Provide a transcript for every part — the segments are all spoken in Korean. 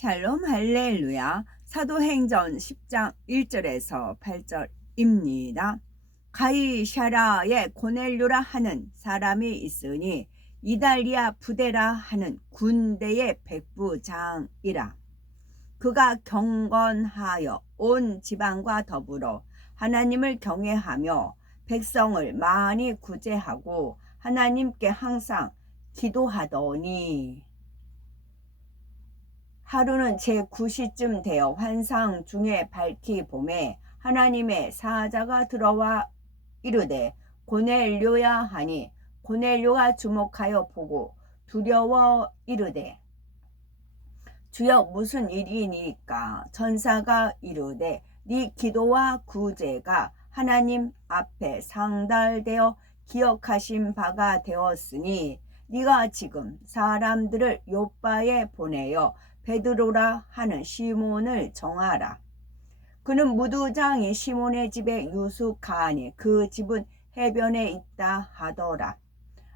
샬롬 할렐루야. 사도행전 10장 1절에서 8절입니다. 가이샤라에 고넬료라 하는 사람이 있으니 이달리아 부대라 하는 군대의 백부장이라. 그가 경건하여 온 지방과 더불어 하나님을 경외하며 백성을 많이 구제하고 하나님께 항상 기도하더니 하루는 제9시쯤 되어 환상 중에 밝히 봄에 하나님의 사자가 들어와 이르되 고넬료야 하니 고넬료가 주목하여 보고 두려워 이르되 주여 무슨 일이니까? 천사가 이르되 네 기도와 구제가 하나님 앞에 상달되어 기억하신 바가 되었으니 네가 지금 사람들을 요빠에 보내어 베드로라 하는 시몬을 정하라. 그는 무두장이 시몬의 집에 유숙하니 그 집은 해변에 있다 하더라.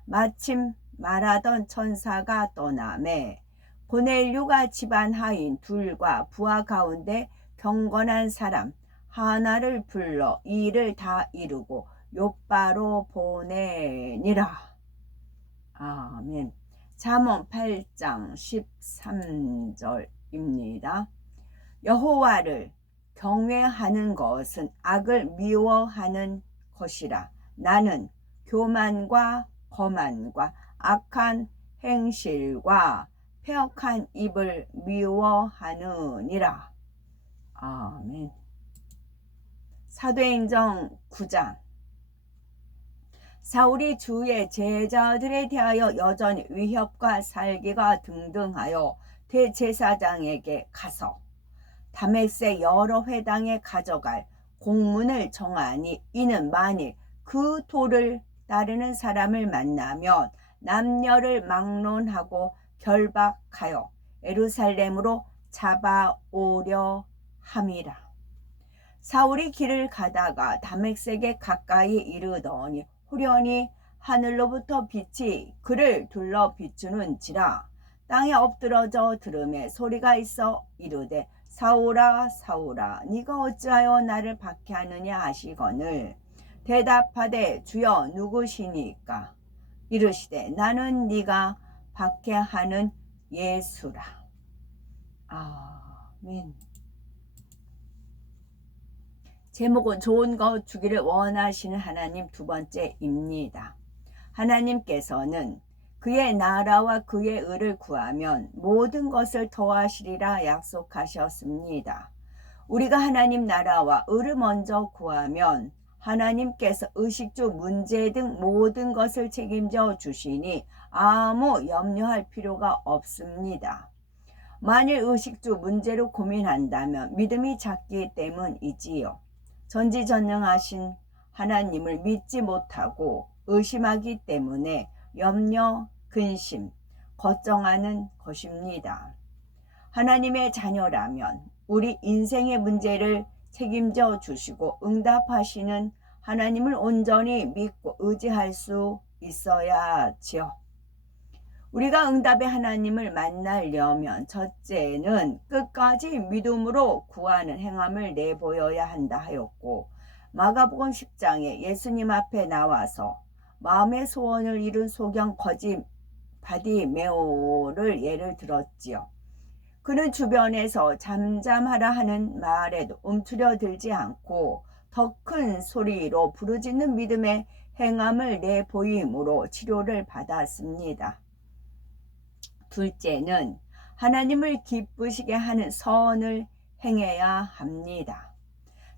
마침 말하던 천사가 떠나매 고넬료가 집안 하인 둘과 부하 가운데 경건한 사람 하나를 불러 이 일을 다 이루고 요빠로 보내니라. 아멘. 잠언 8장 13절입니다. 여호와를 경외하는 것은 악을 미워하는 것이라. 나는 교만과 거만과 악한 행실과 패역한 입을 미워하느니라. 아멘. 사도행전 9장. 사울이 주의 제자들에 대하여 여전히 위협과 살기가 등등하여 대제사장에게 가서 다메섹 여러 회당에 가져갈 공문을 정하니 이는 만일 그 도를 따르는 사람을 만나면 남녀를 막론하고 결박하여 예루살렘으로 잡아오려 함이라. 사울이 길을 가다가 다메섹에 가까이 이르더니 후련히 하늘로부터 빛이 그를 둘러 비추는지라. 땅에 엎드러져 들음에 소리가 있어 이르되 사울아 사울아 네가 어찌하여 나를 박해하느냐 하시거늘 대답하되 주여 누구시니까? 이르시되 나는 네가 박해하는 예수라. 아멘. 제목은 좋은 것 주기를 원하시는 하나님 두 번째입니다. 하나님께서는 그의 나라와 그의 의를 구하면 모든 것을 더하시리라 약속하셨습니다. 우리가 하나님 나라와 의를 먼저 구하면 하나님께서 의식주 문제 등 모든 것을 책임져 주시니 아무 염려할 필요가 없습니다. 만일 의식주 문제로 고민한다면 믿음이 작기 때문이지요. 전지전능하신 하나님을 믿지 못하고 의심하기 때문에 염려, 근심, 걱정하는 것입니다. 하나님의 자녀라면 우리 인생의 문제를 책임져 주시고 응답하시는 하나님을 온전히 믿고 의지할 수 있어야지요. 우리가 응답의 하나님을 만나려면 첫째는 끝까지 믿음으로 구하는 행함을 내보여야 한다 하였고, 마가복음 10장에 예수님 앞에 나와서 마음의 소원을 이룬 소경 거지 바디메오를 예를 들었지요. 그는 주변에서 잠잠하라 하는 말에도 움츠려들지 않고 더 큰 소리로 부르짖는 믿음의 행함을 내보임으로 치료를 받았습니다. 둘째는 하나님을 기쁘시게 하는 선을 행해야 합니다.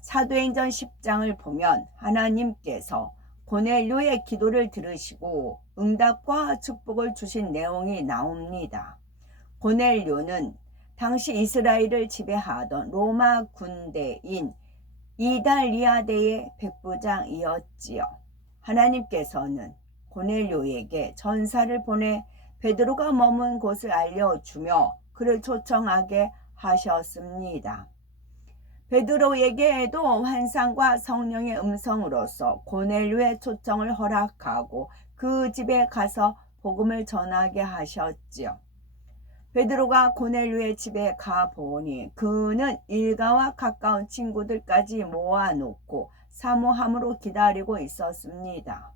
사도행전 10장을 보면 하나님께서 고넬료의 기도를 들으시고 응답과 축복을 주신 내용이 나옵니다. 고넬료는 당시 이스라엘을 지배하던 로마 군대인 이달리아대의 백부장이었지요. 하나님께서는 고넬료에게 전사를 보내 베드로가 머문 곳을 알려주며 그를 초청하게 하셨습니다. 베드로에게도 환상과 성령의 음성으로서 고넬료의 초청을 허락하고 그 집에 가서 복음을 전하게 하셨지요. 베드로가 고넬료의 집에 가보니 그는 일가와 가까운 친구들까지 모아놓고 사모함으로 기다리고 있었습니다.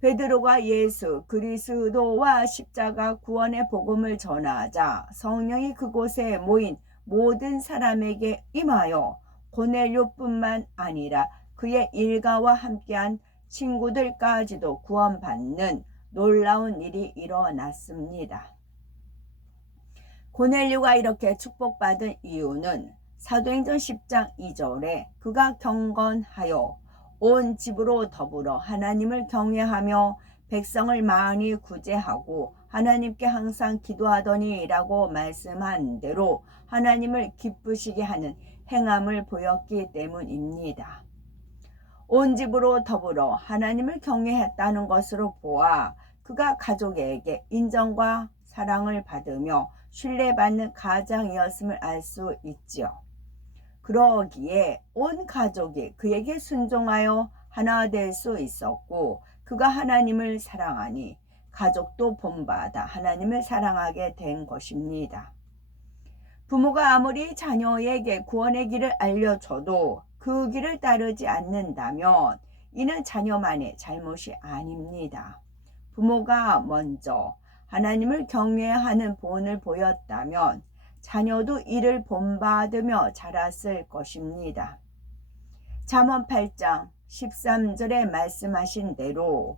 베드로가 예수 그리스도와 십자가 구원의 복음을 전하자 성령이 그곳에 모인 모든 사람에게 임하여 고넬료뿐만 아니라 그의 일가와 함께한 친구들까지도 구원받는 놀라운 일이 일어났습니다. 고넬료가 이렇게 축복받은 이유는 사도행전 10장 2절에 그가 경건하여 온 집으로 더불어 하나님을 경외하며 백성을 많이 구제하고 하나님께 항상 기도하더니 라고 말씀한 대로 하나님을 기쁘시게 하는 행함을 보였기 때문입니다. 온 집으로 더불어 하나님을 경외했다는 것으로 보아 그가 가족에게 인정과 사랑을 받으며 신뢰받는 가장이었음을 알 수 있지요. 그러기에 온 가족이 그에게 순종하여 하나 될 수 있었고 그가 하나님을 사랑하니 가족도 본받아 하나님을 사랑하게 된 것입니다. 부모가 아무리 자녀에게 구원의 길을 알려줘도 그 길을 따르지 않는다면 이는 자녀만의 잘못이 아닙니다. 부모가 먼저 하나님을 경외하는 본을 보였다면 자녀도 이를 본받으며 자랐을 것입니다. 잠언 8장 13절에 말씀하신 대로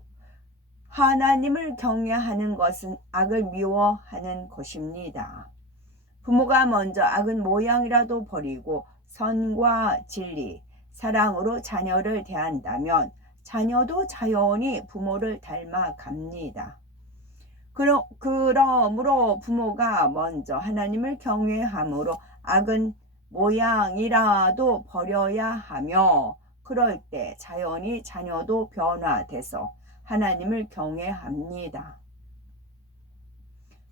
하나님을 경외하는 것은 악을 미워하는 것입니다. 부모가 먼저 악은 모양이라도 버리고 선과 진리, 사랑으로 자녀를 대한다면 자녀도 자연히 부모를 닮아갑니다. 그러므로 부모가 먼저 하나님을 경외함으로 악은 모양이라도 버려야 하며 그럴 때 자연히 자녀도 변화돼서 하나님을 경외합니다.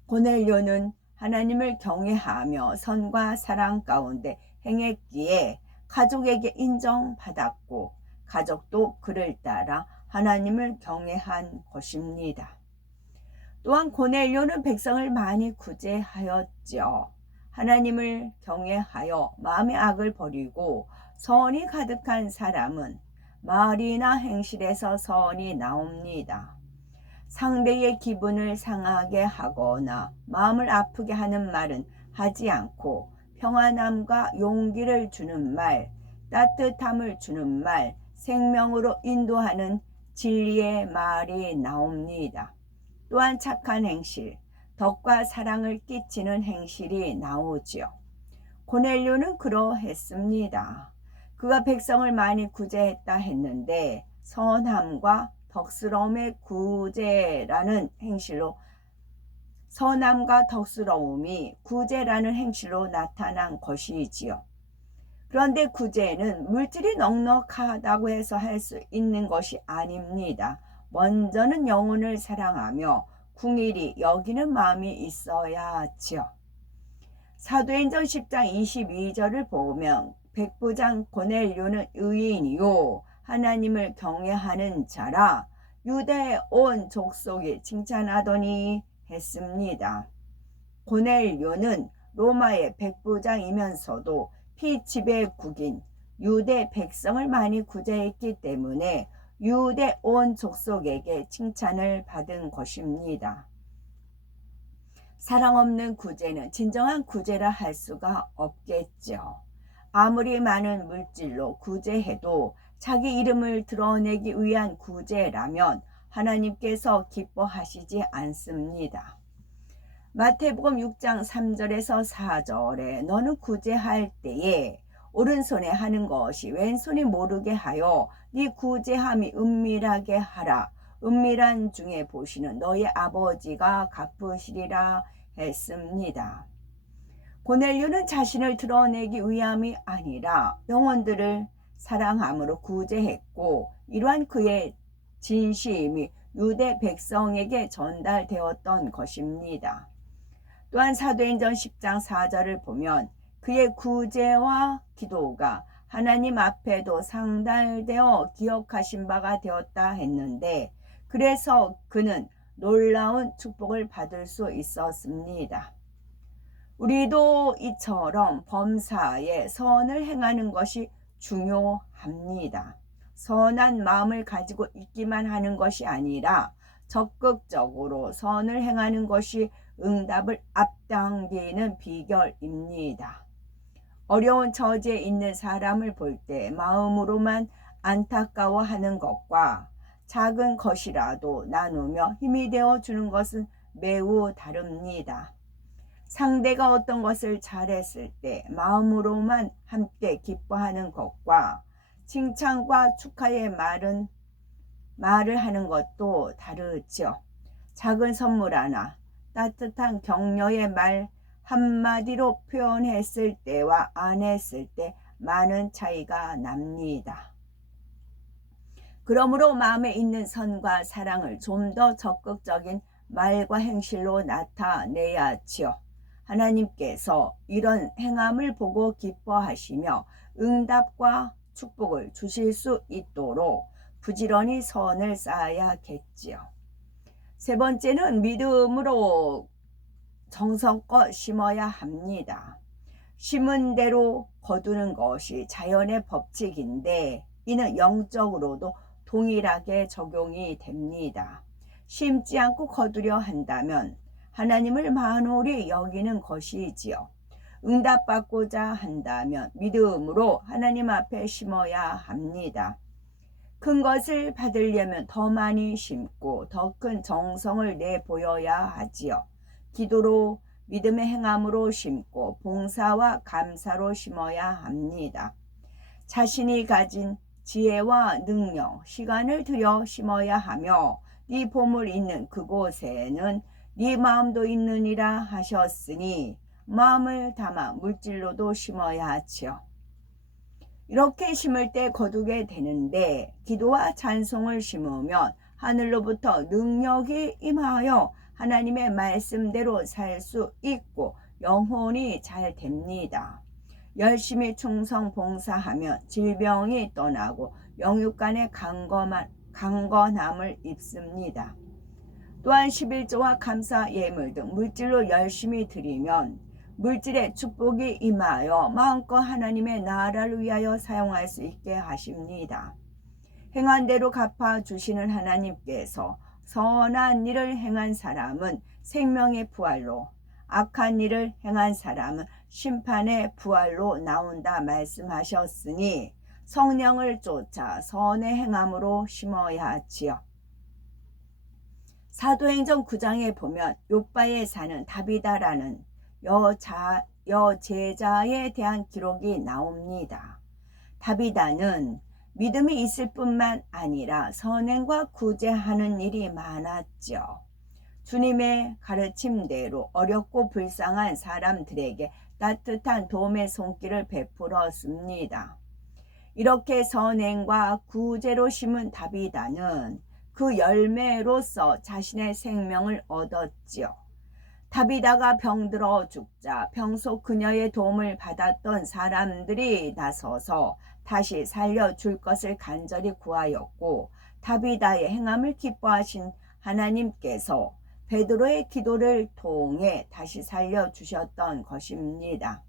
고넬료는 하나님을 경외하며 선과 사랑 가운데 행했기에 가족에게 인정받았고 가족도 그를 따라 하나님을 경외한 것입니다. 또한 고넬료는 백성을 많이 구제하였죠. 하나님을 경외하여 마음의 악을 버리고 선이 가득한 사람은 말이나 행실에서 선이 나옵니다. 상대의 기분을 상하게 하거나 마음을 아프게 하는 말은 하지 않고 평안함과 용기를 주는 말, 따뜻함을 주는 말, 생명으로 인도하는 진리의 말이 나옵니다. 또한 착한 행실, 덕과 사랑을 끼치는 행실이 나오지요. 고넬료는 그러했습니다. 그가 백성을 많이 구제했다 했는데 선함과 덕스러움의 구제라는 행실로 선함과 덕스러움이 구제라는 행실로 나타난 것이지요. 그런데 구제는 물질이 넉넉하다고 해서 할 수 있는 것이 아닙니다. 먼저는 영혼을 사랑하며 궁일이 여기는 마음이 있어야 하지요. 사도행전 10장 22절을 보면 백부장 고넬료는 의인이요 하나님을 경외하는 자라 유대 온 족속이 칭찬하더니 했습니다. 고넬료는 로마의 백부장이면서도 피지배국인 유대 백성을 많이 구제했기 때문에 유대 온 족속에게 칭찬을 받은 것입니다. 사랑 없는 구제는 진정한 구제라 할 수가 없겠죠. 아무리 많은 물질로 구제해도 자기 이름을 드러내기 위한 구제라면 하나님께서 기뻐하시지 않습니다. 마태복음 6장 3절에서 4절에 너는 구제할 때에 오른손에 하는 것이 왼손이 모르게 하여 네 구제함이 은밀하게 하라. 은밀한 중에 보시는 너의 아버지가 갚으시리라 했습니다. 고넬료는 자신을 드러내기 위함이 아니라 영혼들을 사랑함으로 구제했고 이러한 그의 진심이 유대 백성에게 전달되었던 것입니다. 또한 사도행전 10장 4절을 보면 그의 구제와 기도가 하나님 앞에도 상달되어 기억하신 바가 되었다 했는데 그래서 그는 놀라운 축복을 받을 수 있었습니다. 우리도 이처럼 범사에 선을 행하는 것이 중요합니다. 선한 마음을 가지고 있기만 하는 것이 아니라 적극적으로 선을 행하는 것이 응답을 앞당기는 비결입니다. 어려운 처지에 있는 사람을 볼 때 마음으로만 안타까워하는 것과 작은 것이라도 나누며 힘이 되어 주는 것은 매우 다릅니다. 상대가 어떤 것을 잘했을 때 마음으로만 함께 기뻐하는 것과 칭찬과 축하의 말을 하는 것도 다르죠. 작은 선물 하나, 따뜻한 격려의 말 한마디로 표현했을 때와 안 했을 때 많은 차이가 납니다. 그러므로 마음에 있는 선과 사랑을 좀 더 적극적인 말과 행실로 나타내야지요. 하나님께서 이런 행함을 보고 기뻐하시며 응답과 축복을 주실 수 있도록 부지런히 선을 쌓아야겠지요. 세 번째는 믿음으로 정성껏 심어야 합니다. 심은 대로 거두는 것이 자연의 법칙인데 이는 영적으로도 동일하게 적용이 됩니다. 심지 않고 거두려 한다면 하나님을 만홀히 여기는 것이지요. 응답받고자 한다면 믿음으로 하나님 앞에 심어야 합니다. 큰 것을 받으려면 더 많이 심고 더 큰 정성을 내보여야 하지요. 기도로 믿음의 행함으로 심고 봉사와 감사로 심어야 합니다. 자신이 가진 지혜와 능력, 시간을 들여 심어야 하며 네 보물 있는 그곳에는 네 마음도 있느니라 하셨으니 마음을 담아 물질로도 심어야 하지요. 이렇게 심을 때 거두게 되는데 기도와 찬송을 심으면 하늘로부터 능력이 임하여 하나님의 말씀대로 살 수 있고 영혼이 잘 됩니다. 열심히 충성 봉사하면 질병이 떠나고 영육간의 강건함을 입습니다. 또한 11조와 감사 예물 등 물질로 열심히 드리면 물질의 축복이 임하여 마음껏 하나님의 나라를 위하여 사용할 수 있게 하십니다. 행한 대로 갚아주시는 하나님께서 선한 일을 행한 사람은 생명의 부활로, 악한 일을 행한 사람은 심판의 부활로 나온다 말씀하셨으니 성령을 쫓아 선의 행함으로 심어야 하지요. 사도행전 9장에 보면 욥바에 사는 다비다라는 여제자에 대한 기록이 나옵니다. 다비다는 믿음이 있을 뿐만 아니라 선행과 구제하는 일이 많았죠. 주님의 가르침대로 어렵고 불쌍한 사람들에게 따뜻한 도움의 손길을 베풀었습니다. 이렇게 선행과 구제로 심은 다비다는 그 열매로서 자신의 생명을 얻었지요. 다비다가 병들어 죽자 평소 그녀의 도움을 받았던 사람들이 나서서 다시 살려줄 것을 간절히 구하였고 다비다의 행함을 기뻐하신 하나님께서 베드로의 기도를 통해 다시 살려주셨던 것입니다.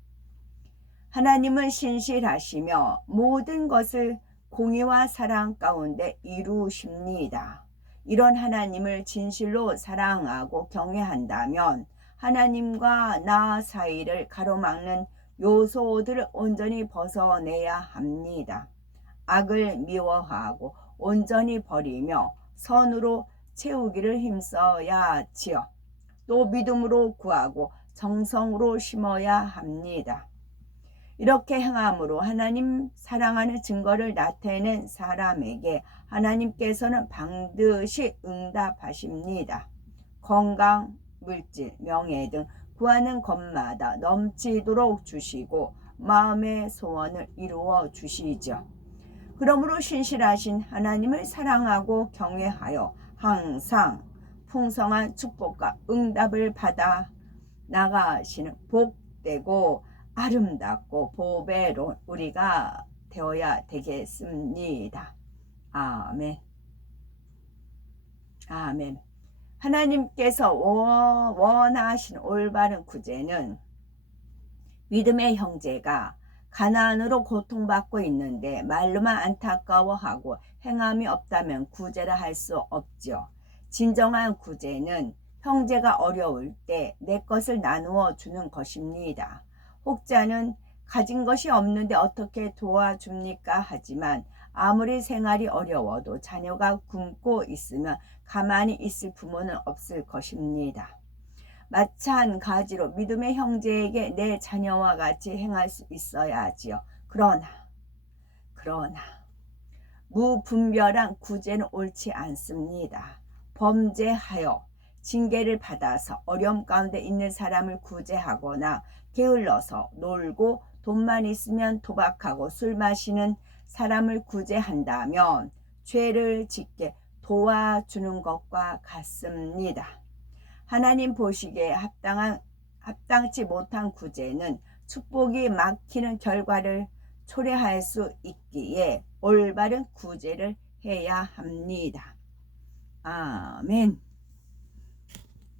하나님은 신실하시며 모든 것을 공의와 사랑 가운데 이루십니다. 이런 하나님을 진실로 사랑하고 경외한다면 하나님과 나 사이를 가로막는 요소들을 온전히 벗어내야 합니다. 악을 미워하고 온전히 버리며 선으로 채우기를 힘써야 하지요. 또 믿음으로 구하고 정성으로 심어야 합니다. 이렇게 행함으로 하나님 사랑하는 증거를 나타내는 사람에게 하나님께서는 반드시 응답하십니다. 건강, 물질, 명예 등 구하는 것마다 넘치도록 주시고 마음의 소원을 이루어 주시죠. 그러므로 신실하신 하나님을 사랑하고 경외하여 항상 풍성한 축복과 응답을 받아 나가시는 복되고 아름답고 보배로운 우리가 되어야 되겠습니다. 아멘. 아멘. 하나님께서 원하신 올바른 구제는 믿음의 형제가 가난으로 고통받고 있는데 말로만 안타까워하고 행함이 없다면 구제를 할 수 없죠. 진정한 구제는 형제가 어려울 때 내 것을 나누어 주는 것입니다. 혹자는 가진 것이 없는데 어떻게 도와줍니까? 하지만 아무리 생활이 어려워도 자녀가 굶고 있으면 가만히 있을 부모는 없을 것입니다. 마찬가지로 믿음의 형제에게 내 자녀와 같이 행할 수 있어야 하지요. 그러나 무분별한 구제는 옳지 않습니다. 범죄하여 징계를 받아서 어려움 가운데 있는 사람을 구제하거나 게을러서 놀고 돈만 있으면 도박하고 술 마시는 사람을 구제한다면 죄를 짓게 도와주는 것과 같습니다. 하나님 보시기에 합당치 못한 구제는 축복이 막히는 결과를 초래할 수 있기에 올바른 구제를 해야 합니다. 아멘.